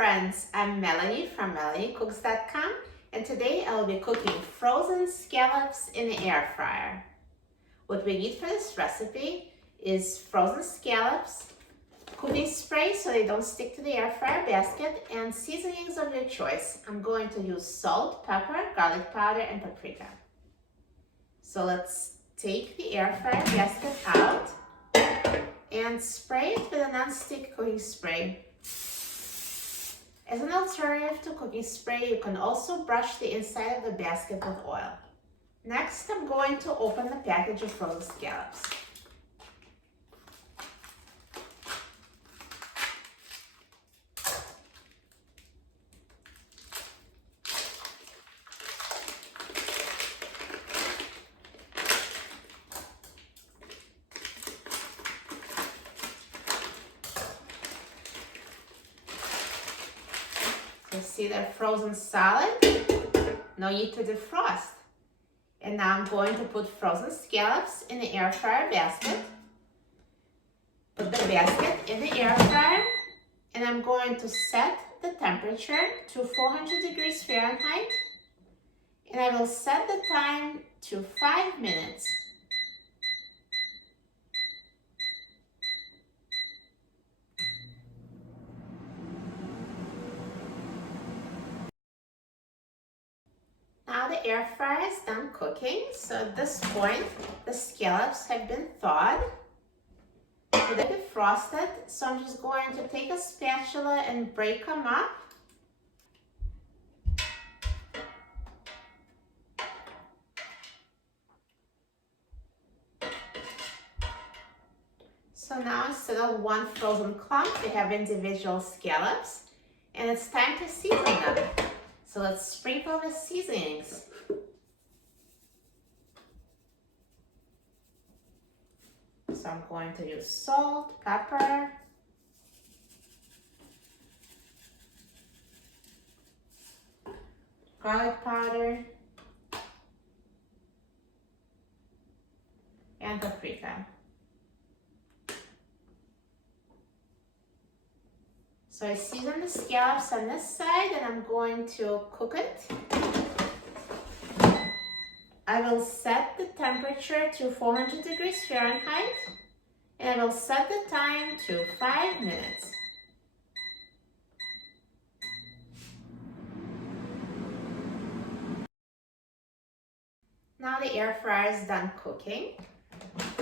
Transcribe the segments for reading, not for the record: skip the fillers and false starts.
friends, I'm Melanie from MelanieCooks.com, and today I'll be cooking frozen scallops in the air fryer. What we need for this recipe is frozen scallops, cooking spray so they don't stick to the air fryer basket, and seasonings of your choice. I'm going to use salt, pepper, garlic powder, and paprika. So let's take the air fryer basket out and spray it with a non-stick cooking spray. As an alternative to cooking spray, you can also brush the inside of the basket with oil. Next, I'm going to open the package of frozen scallops. You see they're frozen solid, no need to defrost. And now I'm going to put frozen scallops in the air fryer basket. Put the basket in the air fryer, and I'm going to set the temperature to 400 degrees Fahrenheit, and I will set the time to 5 minutes. Now the air fryer is done cooking, so at this point the scallops have been thawed. So they're defrosted, so I'm just going to take a spatula and break them up. So now instead of one frozen clump, we have individual scallops, and it's time to season them. So let's sprinkle the seasonings. So I'm going to use salt, pepper, garlic powder, and paprika. So I season the scallops on this side, and I'm going to cook it. I will set the temperature to 400 degrees Fahrenheit, and I will set the time to 5 minutes. Now the air fryer is done cooking.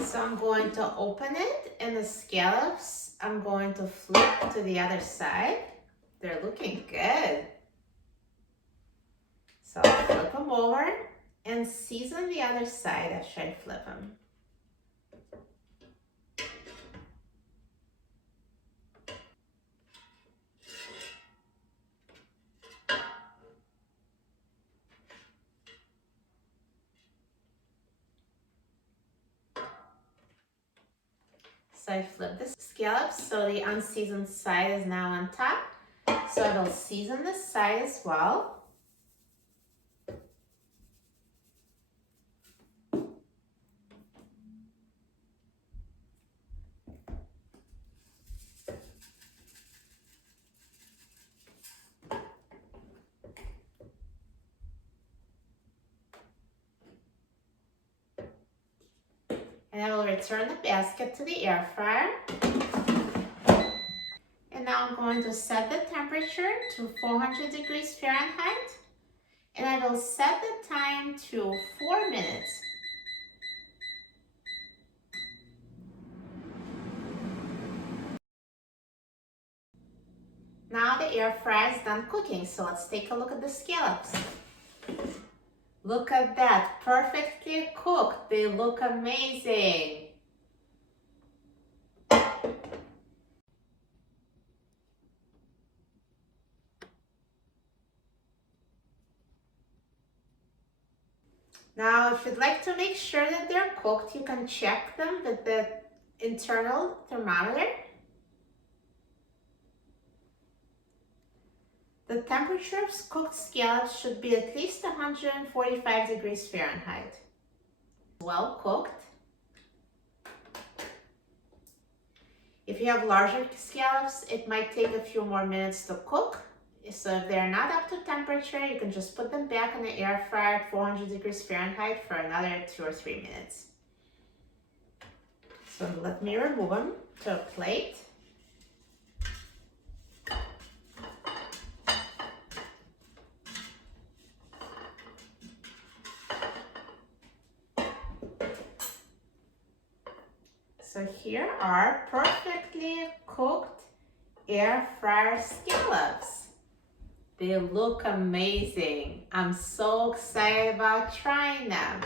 So I'm going to open it, and the scallops I'm going to flip to the other side. They're looking good. So I'll flip them over and season the other side after I flip them. So I flip the scallops, so the unseasoned side is now on top. So I will season this side as well. And I will return the basket to the air fryer. And now I'm going to set the temperature to 400 degrees Fahrenheit. And I will set the time to 4 minutes. Now the air fryer is done cooking, so let's take a look at the scallops. Look at that, perfectly cooked. They look amazing. Now, if you'd like to make sure that they're cooked, you can check them with the internal thermometer. The temperature of cooked scallops should be at least 145 degrees Fahrenheit. Well cooked. If you have larger scallops, it might take a few more minutes to cook, So if they're not up to temperature, you can just put them back in the air fryer at 400 degrees Fahrenheit for another 2 or 3 minutes. So let me remove them to a plate. So here are perfectly cooked air fryer scallops. They look amazing. I'm so excited about trying them.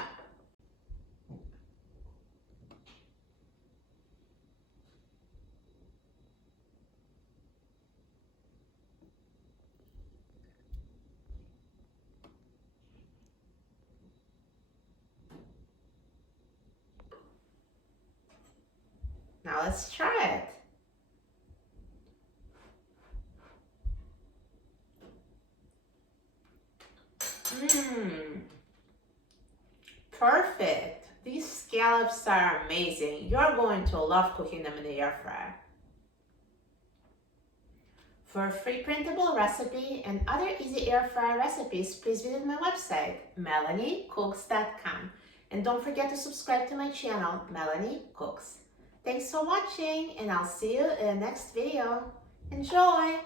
Now let's try it. Perfect. These scallops are amazing. You're going to love cooking them in the air fryer. For a free printable recipe and other easy air fryer recipes, please visit my website, melaniecooks.com. And don't forget to subscribe to my channel, Melanie Cooks. Thanks for watching, and I'll see you in the next video. Enjoy!